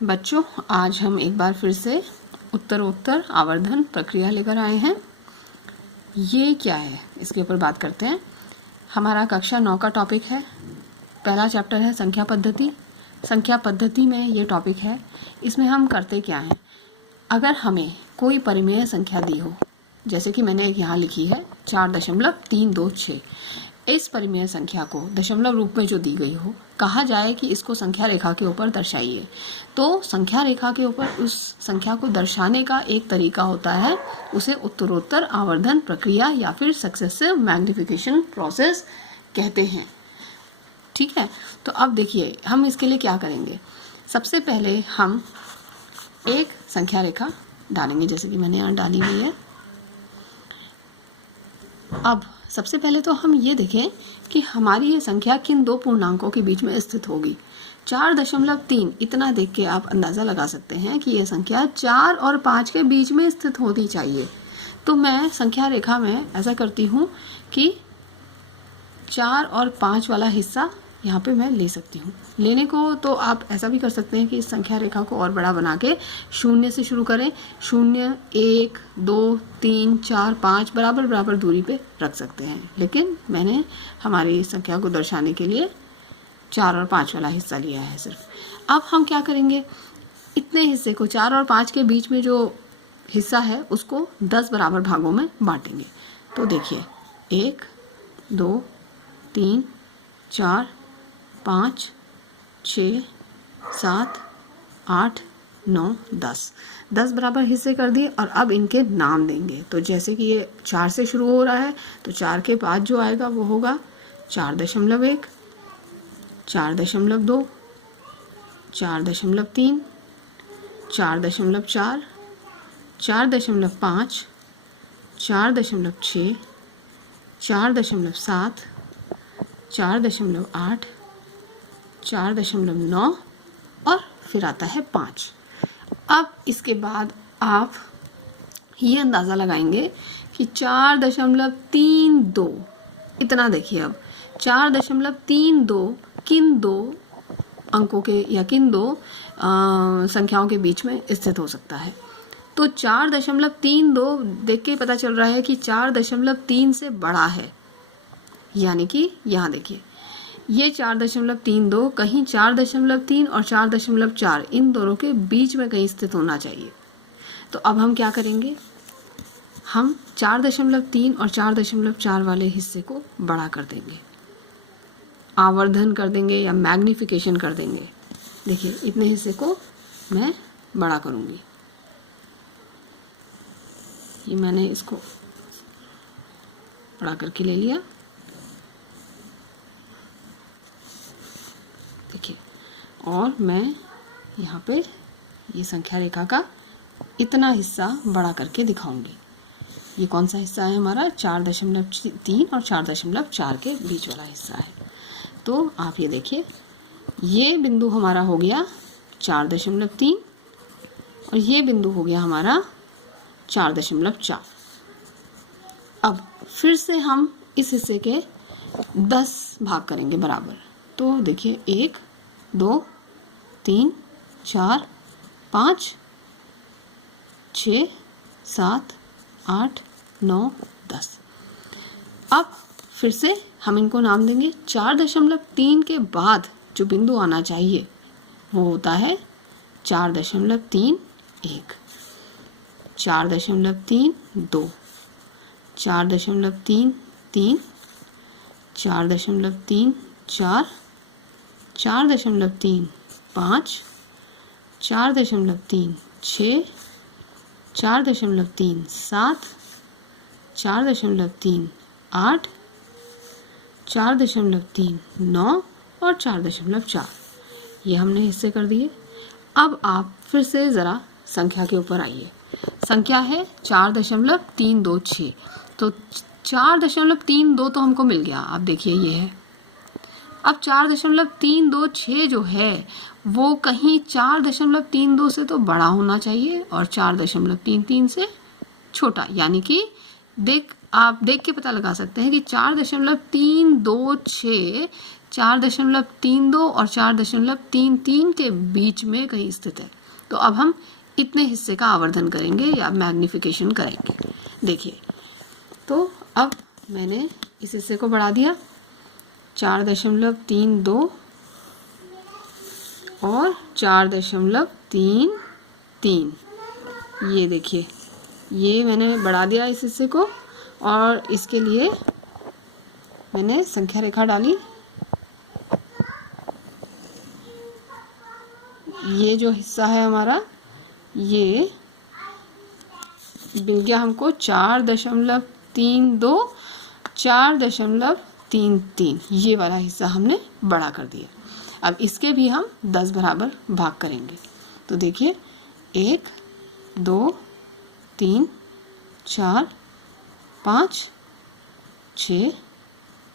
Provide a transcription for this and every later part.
बच्चों, आज हम एक बार फिर से उत्तरोत्तर आवर्धन प्रक्रिया लेकर आए हैं। ये क्या है, इसके ऊपर बात करते हैं। हमारा कक्षा 9 का टॉपिक है। पहला चैप्टर है संख्या पद्धति। संख्या पद्धति में ये टॉपिक है। इसमें हम करते क्या हैं, अगर हमें कोई परिमेय संख्या दी हो, जैसे कि मैंने एक यहाँ लिखी है 4.326, इस परिमेय संख्या को दशमलव रूप में जो दी गई हो, कहा जाए कि इसको संख्या रेखा के ऊपर दर्शाइए, तो संख्या रेखा के ऊपर उस संख्या को दर्शाने का एक तरीका होता है, उसे उत्तरोत्तर आवर्धन प्रक्रिया या फिर सक्सेसिव मैग्निफिकेशन प्रोसेस कहते हैं। ठीक है, तो अब देखिए हम इसके लिए क्या करेंगे। सबसे पहले हम एक संख्या रेखा डालेंगे, जैसे कि मैंने यहाँ डाली हुई है। अब सबसे पहले तो हम ये देखें कि हमारी ये संख्या किन दो पूर्णांकों के बीच में स्थित होगी। 4.3 इतना देख के आप अंदाज़ा लगा सकते हैं कि ये संख्या 4 और 5 के बीच में स्थित होनी चाहिए। तो मैं संख्या रेखा में ऐसा करती हूँ कि 4 और 5 वाला हिस्सा यहाँ पे मैं ले सकती हूँ। लेने को तो आप ऐसा भी कर सकते हैं कि इस संख्या रेखा को और बड़ा बना के 0 से शुरू करें। 0, 1, 2, 3, 4, 5 बराबर बराबर दूरी पे रख सकते हैं, लेकिन मैंने हमारी संख्या को दर्शाने के लिए 4 और 5 वाला हिस्सा लिया है सिर्फ। अब हम क्या करेंगे, इतने हिस्से को 4 और 5 के बीच में जो हिस्सा है उसको 10 बराबर भागों में बांटेंगे। तो देखिए 1, 2, 3, 4, 5, 6, 7, 8, 9, 10 बराबर हिस्से कर दिए। और अब इनके नाम देंगे। तो जैसे कि ये 4 से शुरू हो रहा है, तो 4 के बाद जो आएगा वो होगा 4.1, 4.2, 4.3, 4.4, 4.5, 4.6, 4.7, 4.8, 4.9 और फिर आता है 5। अब इसके बाद आप ये अंदाज़ा लगाएंगे कि 4.32 इतना देखिए। अब 4.32 किन दो अंकों के या किन दो संख्याओं के बीच में स्थित हो सकता है। तो 4.32 देख के पता चल रहा है कि 4.3 से बड़ा है, यानी कि यहाँ देखिए ये 4.32 कहीं 4.3 और 4.4 इन दोनों के बीच में कहीं स्थित होना चाहिए। तो अब हम क्या करेंगे, हम 4.3 और 4.4 वाले हिस्से को बड़ा कर देंगे, आवर्धन कर देंगे या मैग्निफिकेशन कर देंगे। देखिए इतने हिस्से को मैं बड़ा करूँगी। ये मैंने इसको बड़ा करके ले लिया। देखिए, और मैं यहाँ पे ये संख्या रेखा का इतना हिस्सा बड़ा करके दिखाऊंगी। ये कौन सा हिस्सा है हमारा, 4.3 और 4.4 के बीच वाला हिस्सा है। तो आप ये देखिए, ये बिंदु हमारा हो गया 4.3 और ये बिंदु हो गया हमारा 4.4। अब फिर से हम इस हिस्से के 10 भाग करेंगे बराबर। तो देखिए 1, 2, 3, 4, 5, 6, 7, 8, 9, 10। अब फिर से हम इनको नाम देंगे। 4.3 के बाद जो बिंदु आना चाहिए वो होता है 4.31, 4.32, 4.33, 4.34, 4.35, 4.36, 4.37, 4.38, 4.39 और 4.4 ये हमने हिस्से कर दिए। अब आप फिर से ज़रा संख्या के ऊपर आइए। संख्या है 4.326। तो 4.32 तो हमको मिल गया। आप देखिए ये है। अब 4.326 जो है वो कहीं 4.32 से तो बड़ा होना चाहिए और 4.33 से छोटा, यानी कि आप देख के पता लगा सकते हैं कि 4.326 4.32 और 4.33 के बीच में कहीं स्थित है। तो अब हम इतने हिस्से का आवर्धन करेंगे या मैग्निफिकेशन करेंगे। देखिए, तो अब मैंने इस हिस्से को बढ़ा दिया 4.32 और 4.33। ये देखिए, ये मैंने बढ़ा दिया इस हिस्से को और इसके लिए मैंने संख्या रेखा डाली। ये जो हिस्सा है हमारा, ये मिल गया हमको 4.32, 4.33। ये वाला हिस्सा हमने बड़ा कर दिया। अब इसके भी हम 10 बराबर भाग करेंगे। तो देखिए, 1 2 3 4 5 6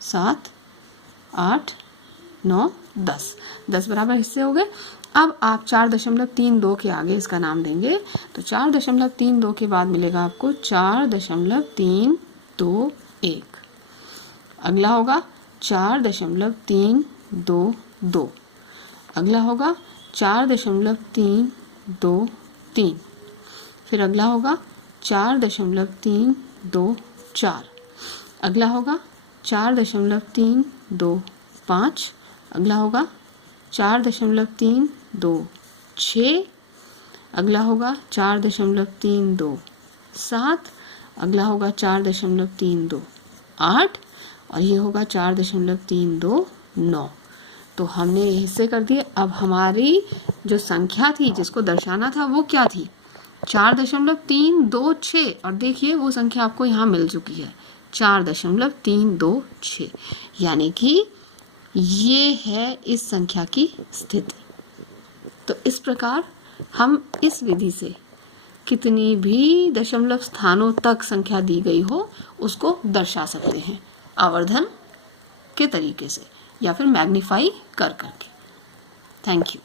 7 8 9 10 10 बराबर हिस्से हो गए। अब आप 4.32 के आगे इसका नाम देंगे। तो 4.32 के बाद मिलेगा आपको 4.321। अगला होगा 4.322। अगला होगा 4.323। फिर अगला होगा 4.324। अगला होगा 4.325। अगला होगा 4.326। अगला होगा 4.327। अगला होगा 4.328 और ये होगा 4.329। तो हमने ये हिस्से कर दिए। अब हमारी जो संख्या थी जिसको दर्शाना था वो क्या थी? 4.326। और देखिए, वो संख्या आपको यहाँ मिल चुकी है 4.326, यानी कि ये है इस संख्या की स्थिति। तो इस प्रकार हम इस विधि से कितनी भी दशमलव स्थानों तक संख्या दी गई हो उसको दर्शा सकते हैं आवर्धन के तरीके से या फिर मैग्नीफाई कर करके। Thank you.